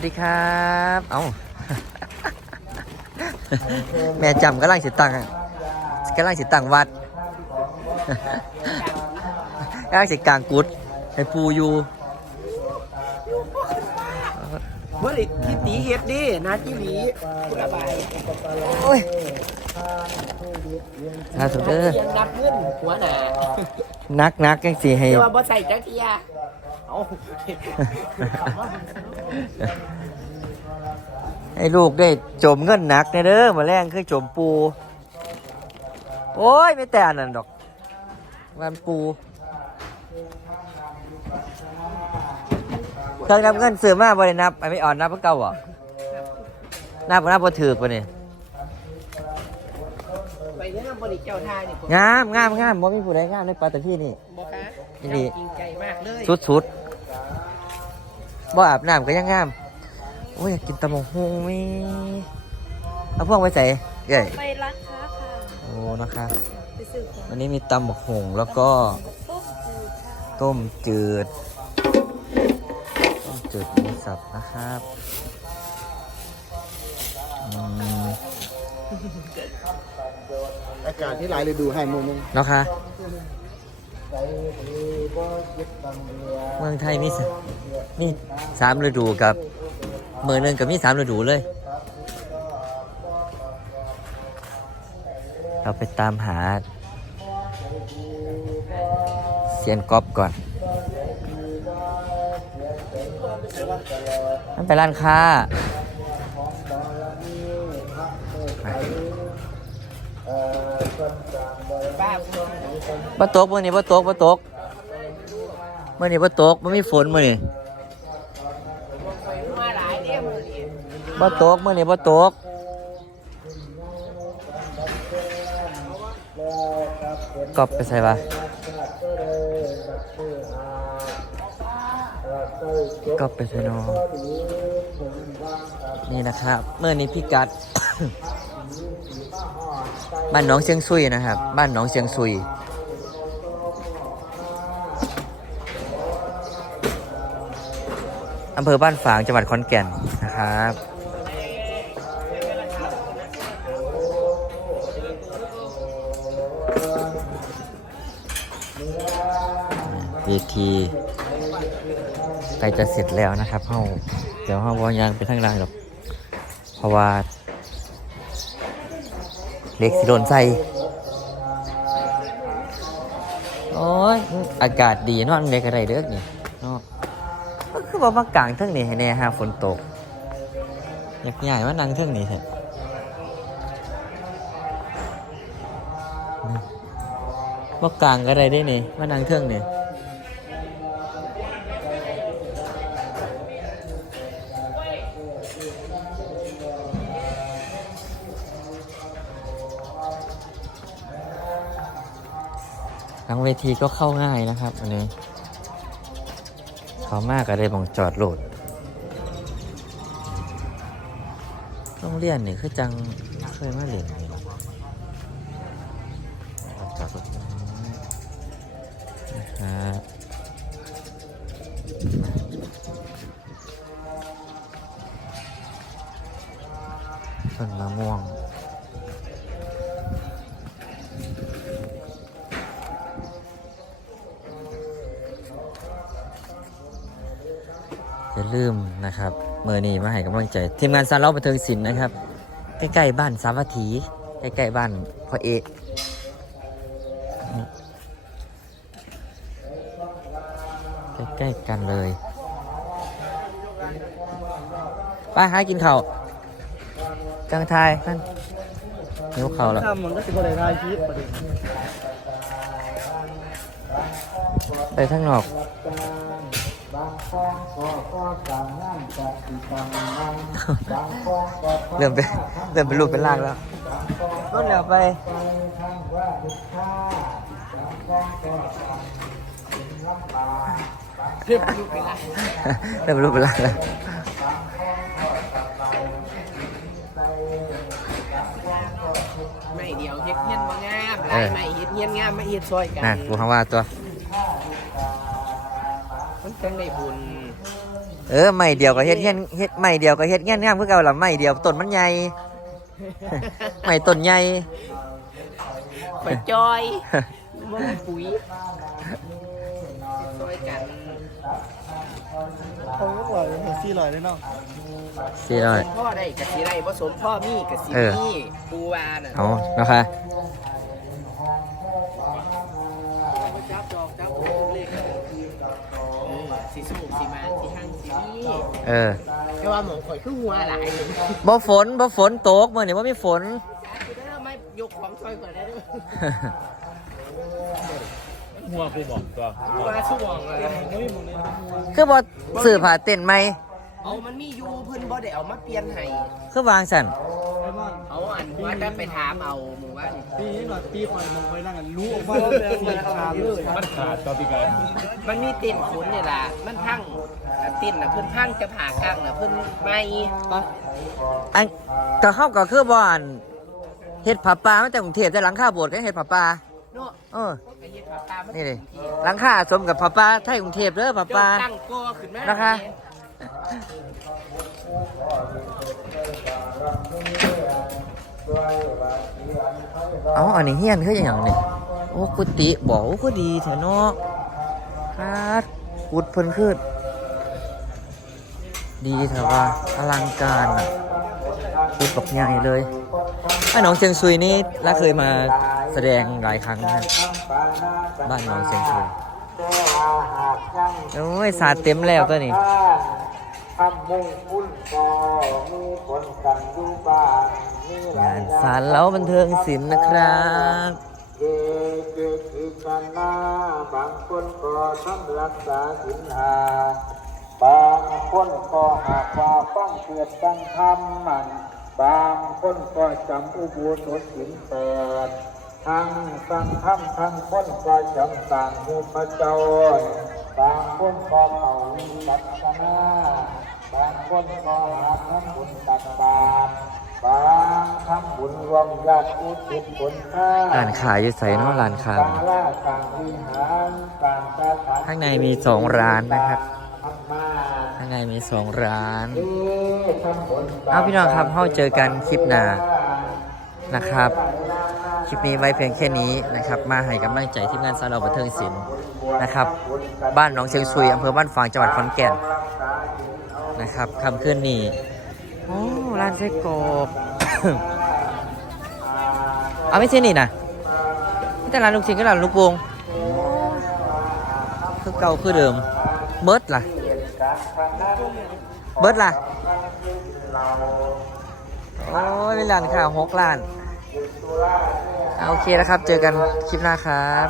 สวัสดีครับ เอ้าแม่จำกำลังสิตังกำลังสิตังวัดกำลังสิกลางกุดให้ปูอยู่เมื่อไหร่ที่ตีเฮ็ดดินะที่หลีคุณระบายโอ้ยสาธุเด้อเรียนนับขึ้นหัวหนานักนักยังสิให้เรียกว่าบ่ใส่จักรทียาเอา ให้ลูกได้จมเงินหนักแน่เด้อมาแรงคือจมปู โอ้ย ไม่แต่อันนั้นดอกวันปูเครื่องนับเงินซื้อมาบ่ได้นับไอ้ไม่อ่อนนับเพื่อเก่าเหรอนับบ่นับบ่ถือปะเนี่ยไปเรื่องบริเจ้าท่านี่ผมงามงามงามบ่มีผู้ใดงามในปลาแต่พี่นี่บอกคะอีหลีจริงใจมากเลยสุดสุด บ่อาบน้ำก็ยังงามโอ้ยอยากกินตำบักหุ่งมีเอาพวกไปใส่เอ้ยไปร้านค้าค่ะ โอ้นะคะไปซื้อของวันนี้มีตำบักหุ่งแล้วก็ต้มจืดค่ะต้มจืด ต้มจืดหมูสับนะครับอืมอากาศที่หลายฤดูให้มือนึงเนาะคะ เมืองไทยมีสมีสามฤดูกับเมืองนึงกับมีสามฤดูเลย เราไปตามหาเซียนก๊อฟก่อนนั่นไปร้านค้า บ่ตกมื้อนี้บ่ตกบ่ตกมื้อนี้บ่ตกบ่มีฝนมื้อนี้มาหลายเนี่ยมือนี่บ่ตกมื้อนี้บ่ตกกอบไปใส่บ่กอบไปใส่นอนี่นะครับ เมื่อนี้พี่กัด บ้านน้องเชียงซุยนะครับ บ้านน้องเชียงซุย อำเภอบ้านฝางจังหวัดขอนแก่นนะครับเวทีใกล้จะเสร็จแล้วนะครับเฮาเดี๋ยวเฮาวางยางไปทางล่างหรอกเพราะว่า เล็กสิโดนใส่โอ้ยอากาศดีนอนเล็กอะไรเด้อนี่เนาะก็คือว่ามากลางเท่งนี่ให้แน่ฮะฝนตกอยากใหญ่ว่านั่งเท่งนี่แท้ว่ากลางก็ได้ได้นี่ว่านั่งเท่งนี่ หลังเวทีก็เข้าง่ายนะครับอันนี้ เขามากก็ได้บองจอดโหลดโรงเรียนนี่คือจังเคยมาเรียนนี่จอดรถนะครับต้นมะม่วง ลืมนะครับเมื่อนี้มาให้กำลังใจ ทีมงานสารเล่าบันเทิงศิลป์นะครับ ใกล้ๆบ้านสาวัตถีใกล้ๆบ้านพ่อเอะใกล้ๆกันเลยไปหากินข้าวจังทายท่านนิ้วเข่าแล้วทำมันก็สิบเลยได้ชีวิตประเด็นไปทางนอก บางคองก็ก็ต่างงานจะติดต่างงานบางคองก็เริ่มเป็นเริ่มเป็นรูปเป็นร่างแล้วรถแล้วไปไปทางว่าลูกค้าบางคองก็ต่างเป็นลำบากเพื่อนลูกไปละเริ่มเป็นรูปเป็นร่างแล้วไม่เดียวเฮ็ดเฮียนบ่งามหลายไม่เฮ็ดเฮียนงามไม่เฮ็ดซอยกันนั่นกูคำว่าตัวมัน จังได้บุญเออไม่เดียวก็เฮ็ดเฮียนเฮ็ดไม่เดียวก็เฮ็ดเงี้ยงามคือเก่าล่ะไม่เดียวต้นมันใหญ่ ไม่ต้นใหญ่ไปจอยบ่มีปุ๋ยซอยกันเขาก็บอกเลยสี่ร้อยเลยเนาะสี่ร้อย สมพ่อได้กะสิได้บ่สมพ่อมีกะสิเออ มีปูวาน่ะ เอานะคะ เออแต่ว่าหมองข่อยคือหัวหลายเลยบ่ฝนบ่ฝนตกมื้อนี้บ่มีฝนคือได้ไม่ยกของซอยก่อนได้ด้วยหัวกูบอกตัวหัวช่วงเลยคือบ่ซื้อผ้าเต้นใหม่เอามันมีอยู่เพิ่นบ่ได้เอามาเปลี่ยนให้คือวางสั่นไอ้บ้าน เอาอันว่าจะไปถามเอาหมู่บ้านปีนี้หน่อยปีคอยมองไปนั่งกันรู้ออกมาแล้วเป็นขาดเลยมันขาดตัวปีกันมันมีเต้นขุนเนี่ยล่ะมันพังเต้นน่ะเพิ่นพังจะผ่ากลางน่ะเพิ่นไม่ปะอันก็เข้าก็คือบ่อนเฮ็ดผ้าป่ามาจากกรุงเทพแต่หลังคาโบสถ์ก็เฮ็ดผ้าป่าเนาะเออไอ้เฮ็ดผ้าป่ามันนี่ดิหลังคาสมกับผ้าป่าไทยกรุงเทพเด้อผ้าป่าตั้งกอขึ้นมานะคะ เอาอันนี้เฮียนคืออย่างนี้โอ้กุฏิบอกโอ้ก็ดีแถวเนาะครับกุดเพิ่นขึ้นดีแถวว่าอลังการอะกุดบักใหญ่เลยไอ้หนองเชียงซุยนี่ล่าเคยมาแสดงหลายครั้งนะบ้านหนองเชียงซุยโอ้ยสาดเต็มแล้วตัวนี้ ทำมงคุณก็มีคนกันอยู่บ้านมีหลางายนสารเล้าบันเทิงศิลป์นะครับเกเกคือกันนาบางคนก็ทำรักษาสินหาบางคนก็หากว่าฟังเกิดฟังธรรมมันบางคนก็จำอุโบสถสินแปดทั้งฟังธรรมทั้งคนก็จำต่างหูพระเจ้าบางคนก็เขาวิปัสสนา บางคนก็หาทำบุญตักบาตรบางทำบุญรวมญาติอุทิศผลค่าร้านขายอยู่ใส่เนาะร้านค้าศาลาต่างวิหารต่างสถานข้างในมีสองร้านนะครับธรรมาข้างในมีสองร้าน เอ้ทำบุญเอาพี่น้องครับเข้าเจอกันคลิปหน้า นะครับ คลิปนี้ไว้เพียงแค่นี้นะครับ มาให้กำลังใจทีมงานสารบันเทิงศิลป์นะครับ บ้านหนองเชียงซุยอำเภอบ้านฝางจังหวัดขอนแก่น นะครับคำขึ้นนี่โอ้ร้านไส้กรอกเอาไม่ใช่นี่นะนี่แต่ร้านลูกชิ้นก็ร้านลูกวงคือเก่าคือเดิมเบิร์ดล่ะเบิร์ดล่ะโอ้ยมีร้านค่ะหกร้านอะโอเคแล้วครับ เจอกันคลิปหน้าครับ